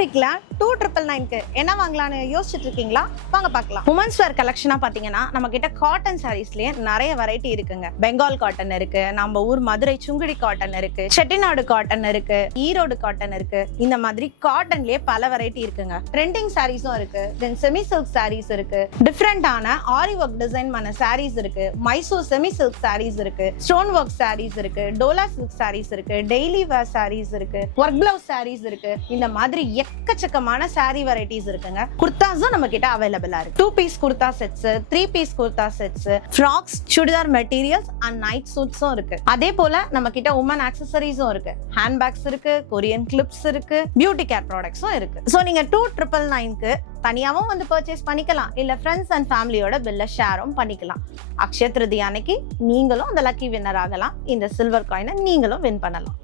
பிக்ல 2999க்கு என்ன வாங்கலாம்னு யோசிச்சுட்டு இருக்கீங்களா? வாங்க பார்க்கலாம். உமன்ஸ் வேர் கலெக்ஷனா பாத்தீங்கன்னா நம்ம கிட்ட காட்டன் சாரீஸ்லயே நிறைய வெரைட்டி இருக்குங்க. பெங்கால் காட்டன் இருக்கு, நம்ம ஊர் மதுரை சுங்குடி காட்டன் இருக்கு, செட்டிநாடு காட்டன் இருக்கு, ஈரோடு காட்டன் இருக்கு. இந்த மாதிரி காட்டன்லயே பல வெரைட்டி இருக்குங்க. ட்ரெண்டிங் சாரீஸும் இருக்கு, தென் செமி சில்க் சாரீஸ் இருக்கு, டிஃப்ரெண்டான ஆரி ஒர்க் டிசைன் பண்ண சாரீஸ் இருக்கு, மைசூர் செமி சில்க் சாரீஸ் இருக்கு, ஸ்டோன் ஒர்க் சாரீஸ் இருக்கு, டோலா சில்க் சாரீஸ் இருக்கு, டெய்லி வேர் சாரீஸ் இருக்கு, ஒர்க் பிளவுஸ் சாரீஸ் இருக்கு. இந்த மாதிரி எக்கச்சக்கமான சாரி வெரைட்டிஸ் இருக்குங்க. குர்தாஸும் நம்ம கிட்ட அவைலபிளா இருக்கு. 2 piece kurta sets, 3 piece kurta sets, frocks, churidar materials and night சூட்ஸும் இருக்கு. அதே போல நம்ம கிட்ட உமன் ஆக்சசரிஸும் இருக்கு, ஹேண்ட் பேக்ஸ் இருக்கு, கொரியன் கிளிப்ஸ் இருக்கு, பியூட்டி கேர் ப்ராடக்ட்ஸும் இருக்கு. சோ நீங்க 2999க்கு தனியாவும் வந்து பர்ச்சேஸ் பண்ணிக்கலாம், இல்ல ஃப்ரெண்ட்ஸ் அண்ட் ஃபேமிலியோட பில்ல ஷேரும் பண்ணிக்கலாம். அக்ஷய திருதியா அன்னைக்கு நீங்களும் அந்த லக்கி வின்னர் ஆகலாம். இந்த சில்வர் காயினை நீங்களும் வின் பண்ணலாம்.